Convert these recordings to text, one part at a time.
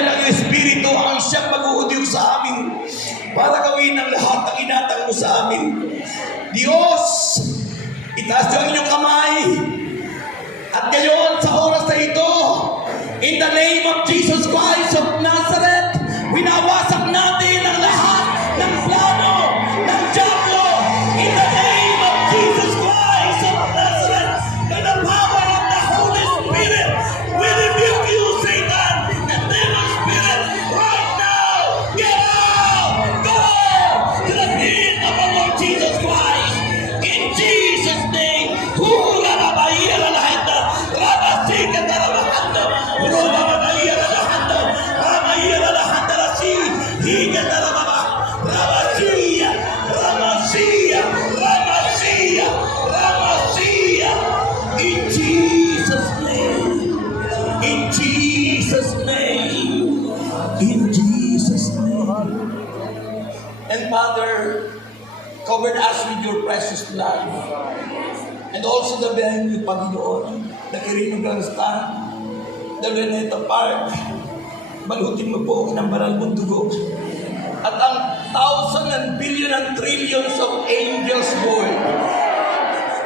dahil ang Espiritu ang siyang mag-uudyok sa amin para gawin ang lahat ng inatang mo sa amin. Diyos, itaas niyo ang inyong kamay. At ngayon, sa oras na ito, in the name of Jesus Christ of Nazareth, winawasak natin ang lahat ng plano, ng diablo, in the name of Jesus Christ of Nazareth, by the power of the Holy Spirit, we rebuke you, Satan, the devil spirit, right now, get out, go to the feet of our Lord Jesus Christ, in Jesus' name, hula na bahira na lahat na, rabasika na rabahanda, roba bahira na lahat na, ramahira na lahat na rasi, higa na rababa, ramasiya, ramasiya, ramasiya, ramasiya, in Jesus' name, in Jesus' name, in Jesus' name. And Father, covered us with your precious blood. And also the venue, Panginoon, the Quirino Stand, the Veneta Park, balutin mo po ng banal mong dugo. At ang thousand and billion and trillions of angels, Lord,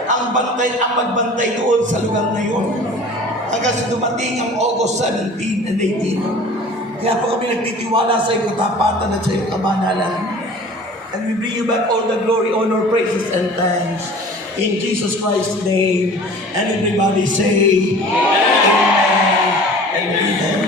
ang magbantay doon sa lugar na yun. Hanggang sa dumating ang August 17 and 18. Kaya po kami nagtitiwala sa iyong katapatan at sa iyong kabanalan. And we bring you back all the glory, honor, praises, and thanks. In Jesus Christ's name. And everybody say, Amen and Amen.